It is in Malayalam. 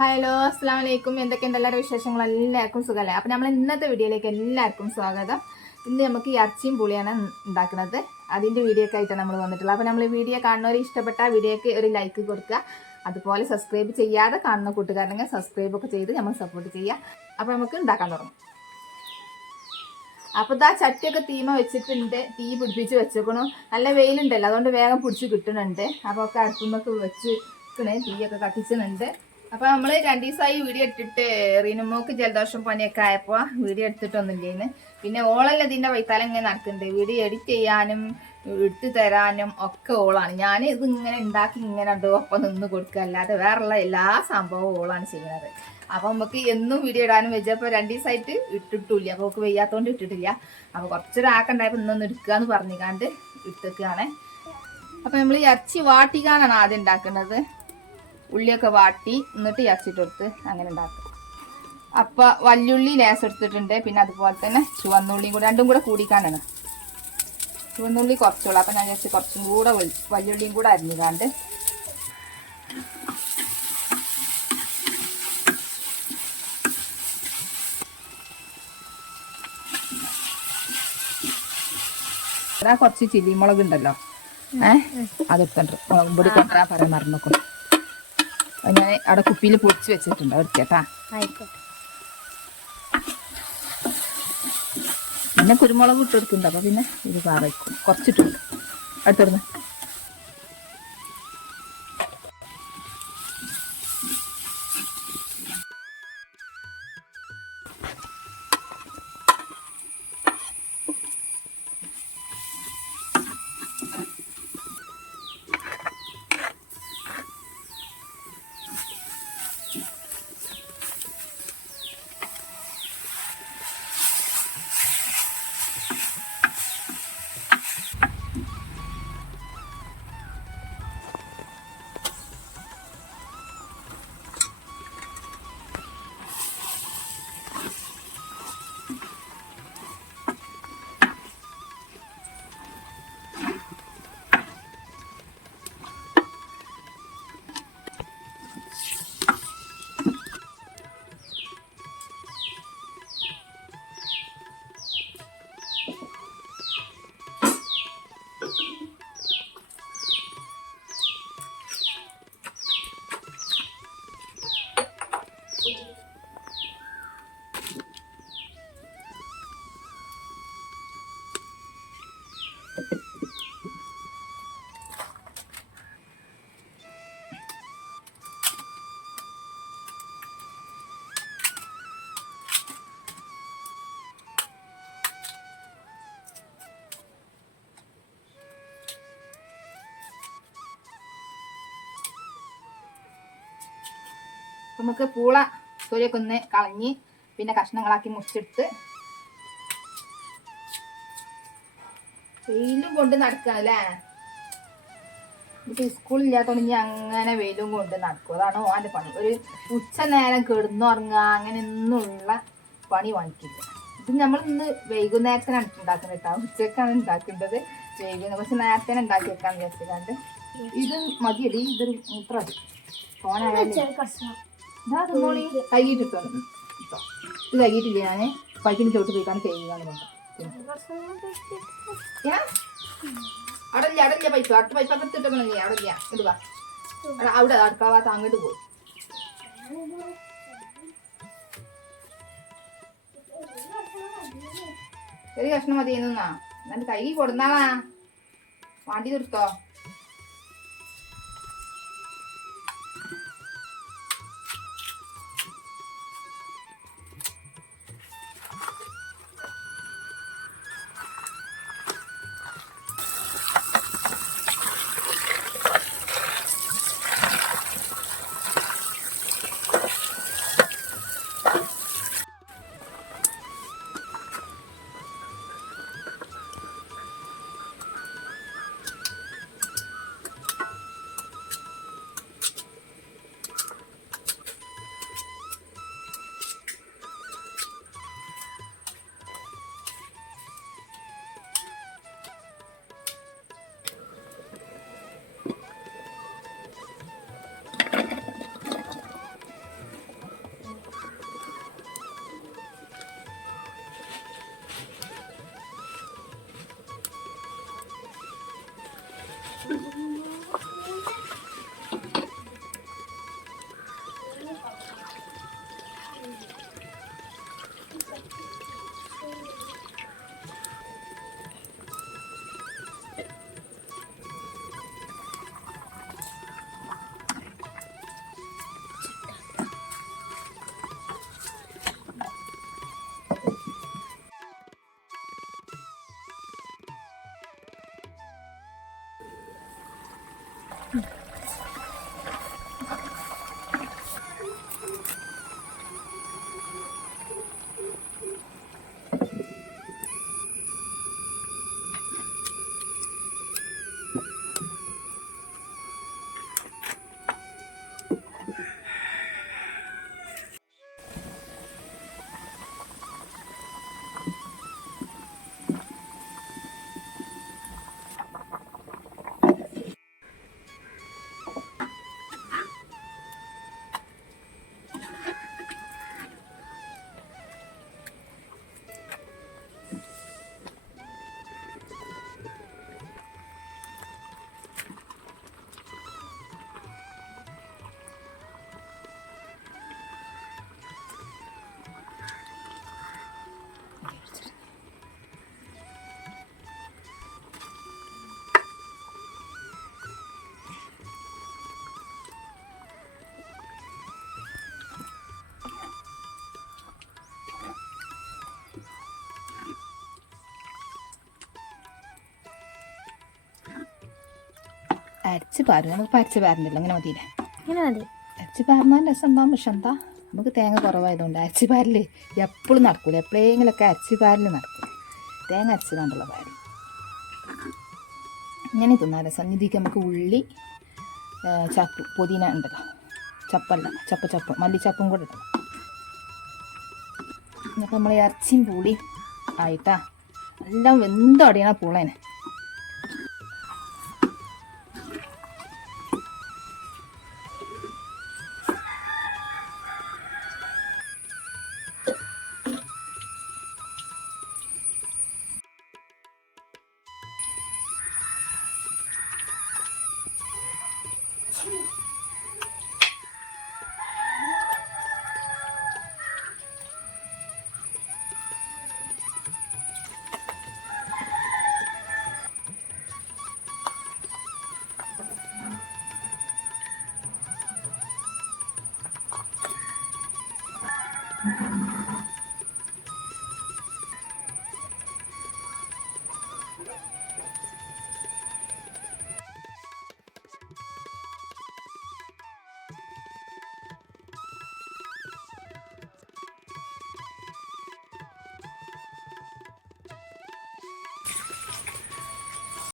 ഹലോ, അസ്സാം വലൈക്കും. എന്തൊക്കെയുണ്ട് എല്ലാവരുടെ വിശേഷങ്ങൾ? എല്ലാവർക്കും സുഖമല്ലേ? അപ്പം നമ്മൾ ഇന്നത്തെ വീഡിയോയിലേക്ക് എല്ലാവർക്കും സ്വാഗതം. ഇന്ന് നമുക്ക് ഇറച്ചിയും പുളിയാണ് ഉണ്ടാക്കുന്നത്. അതിൻ്റെ വീഡിയോ ഒക്കെ ആയിട്ടാണ് നമ്മൾ വന്നിട്ടുള്ളത്. അപ്പോൾ നമ്മൾ വീഡിയോ കാണുന്നവർ ഇഷ്ടപ്പെട്ട വീഡിയോക്ക് ഒരു ലൈക്ക് കൊടുക്കുക. അതുപോലെ സബ്സ്ക്രൈബ് ചെയ്യാതെ കാണുന്ന കൂട്ടുകാരനെങ്കിൽ സബ്സ്ക്രൈബ് ഒക്കെ ചെയ്ത് നമ്മൾ സപ്പോർട്ട് ചെയ്യുക. അപ്പോൾ നമുക്ക് ഉണ്ടാക്കാൻ തുടങ്ങും. അപ്പോൾ ഇതാ ചട്ടിയൊക്കെ തീമ വെച്ചിട്ടുണ്ട്. തീ പിടിപ്പിച്ച് വെച്ചേക്കണു. നല്ല വെയിലുണ്ടല്ലോ, അതുകൊണ്ട് വേഗം പിടിച്ച് കിട്ടുന്നുണ്ട്. അപ്പോൾ ഒക്കെ അടുത്തുനിന്നൊക്കെ വെച്ച് തീയൊക്കെ കത്തിച്ചുന്നുണ്ട്. അപ്പോൾ നമ്മൾ 2 ദിവസമായി വീഡിയോ ഇട്ടിട്ട് റീനുമോക്ക് ജലദോഷം പനിയൊക്കെ ആയപ്പോൾ വീഡിയോ എടുത്തിട്ടൊന്നുമില്ലേന്ന്. പിന്നെ ഓളല്ല ഇതിൻ്റെ വൈത്താലം ഇങ്ങനെ നടക്കുന്നുണ്ട്. വീഡിയോ എഡിറ്റ് ചെയ്യാനും ഇട്ട് തരാനും ഒക്കെ ഓളാണ്. ഞാൻ ഇത് ഇങ്ങനെ ഉണ്ടാക്കി ഇങ്ങനെ ഒപ്പം നിന്ന് കൊടുക്കുക, അല്ലാതെ വേറെയുള്ള എല്ലാ സംഭവവും ഓളാണ് ചെയ്യുന്നത്. അപ്പോൾ നമുക്ക് എന്നും വീഡിയോ ഇടാനും വെച്ചപ്പോൾ 2 ദിവസമായിട്ട് ഇട്ടിട്ടില്ല. അപ്പോൾ നമുക്ക് വയ്യാത്തതുകൊണ്ട് ഇട്ടിട്ടില്ല. അപ്പോൾ കുറച്ചൊരാക്കുണ്ടായപ്പോൾ ഇന്നൊന്ന് എടുക്കുക എന്ന് പറഞ്ഞിക്കാണ്ട് ഇട്ടേക്കാണ്. അപ്പോൾ നമ്മൾ ഇറച്ചി വാട്ടിക്കാനാണ് ആദ്യം ഉണ്ടാക്കുന്നത്. ഉള്ളിയൊക്കെ വാട്ടി എന്നിട്ട് ഇറച്ചിട്ട് കൊടുത്ത് അങ്ങനെ ഉണ്ടാക്കും. അപ്പോൾ വല്യുള്ളി ലേസം എടുത്തിട്ടുണ്ട്. പിന്നെ അതുപോലെ തന്നെ ചുവന്നുള്ളിയും കൂടെ രണ്ടും കൂടെ കൂടിക്കാനാണ്. ചുവന്നുള്ളി കുറച്ചുള്ളൂ. അപ്പം ഞാൻ വിചാരിച്ച് കുറച്ചും കൂടെ വല്യുള്ളിയും കൂടെ അരിഞ്ഞിക്കാണ്ട് കുറച്ച് ചില്ലിമുളക് ഉണ്ടല്ലോ, അതെടുത്തിട്ടുണ്ട്. മുളകും പൊടി കൊണ്ടുവരാൻ പറയാൻ മറന്നോക്കും. ഞാൻ അവിടെ കുപ്പിയിൽ പൊടിച്ച് വെച്ചിട്ടുണ്ട്. എടുക്കേട്ടാ. പിന്നെ കുരുമുളക് ഇട്ട് കൊടുക്കുന്നുണ്ട്. അപ്പോൾ പിന്നെ ഇത് പാറയ്ക്കും കുറച്ചിട്ടുണ്ട്. അടുത്തിടുന്നു. നമുക്ക് പൂള തൊലിയൊക്കെ ഒന്ന് കളഞ്ഞ് പിന്നെ കഷ്ണങ്ങളാക്കി മുറിച്ചെടുത്ത് വെയിലും കൊണ്ട് നടക്കുക അല്ലേ. ഇപ്പം സ്കൂളില്ലാത്തതുകൊണ്ട് ഇനി അങ്ങനെ വെയിലും കൊണ്ട് നടക്കും. അതാണ് ഓൻ്റെ പണി. ഒരു ഉച്ച നേരം കിടന്നുറങ്ങുക അങ്ങനെ ഒന്നുള്ള പണി വാങ്ങിക്കില്ല. ഇത് നമ്മൾ ഇന്ന് വൈകുന്നേരത്തിനാണ് ഉണ്ടാക്കുന്നത് കേട്ടോ. ഉച്ചക്കാണ് ഉണ്ടാക്കേണ്ടത്. വൈകുന്നേരം പക്ഷെ നേരത്തെ ഉണ്ടാക്കി വെക്കാന്ന് വിചാരിച്ചിട്ടുണ്ട്. ഇത് മതിയടി. ഇതൊരു മൂത്രം മതി. തോന്നാളി കൈകിട്ടിട്ടോ. ഇത് കൈകിട്ടില്ല. ഞാൻ പൈക്കിന് ചോട്ട് പോയിക്കാണ് ചെയ്യുകയാണ് കൊണ്ട് അടല്ല പൈപ്പ്. അടുത്ത പൈപ്പ് ഒക്കെ ഇട്ടിട്ടുണ്ടെങ്കിൽ അടല്ല ഇടുക. അവിടെ അടുക്കള ഭാഗത്ത് അങ്ങോട്ട് പോയി. ചെറിയ കഷ്ണം മതി എന്നാ. എന്നിട്ട് കൈ കൊടുന്നാളാ വാണ്ടി തീർത്തോ. അരച്ച് പാരും. നമുക്ക് അരച്ച് പാരുന്നില്ല, അങ്ങനെ മതിയില്ലേ? ഇങ്ങനെ മതി. അരച്ച് പാരുന്നാൽ രസം ഉണ്ടാകും. പക്ഷെ എന്താ, നമുക്ക് തേങ്ങ കുറവായതുകൊണ്ട് അരച്ച് പാരല് എപ്പോഴും നടക്കൂല. എപ്പോഴെങ്കിലൊക്കെ അരച്ച് പാരല് നടക്കും. തേങ്ങ അരച്ച് കണ്ടുള്ള പാരൽ ഇങ്ങനെ തിന്നാൽ രസം. ഇതിക്ക് നമുക്ക് ഉള്ളി, ചപ്പ്, പുതിന ഉണ്ടല്ലോ, ചപ്പ് മല്ലിച്ചപ്പും കൂടെ ഇടണം. എന്നിട്ട് നമ്മൾ ഇറച്ചിയും പൂളിയും ആയിട്ടാ എല്ലാം വെന്തടിയണ പൂളേനെ.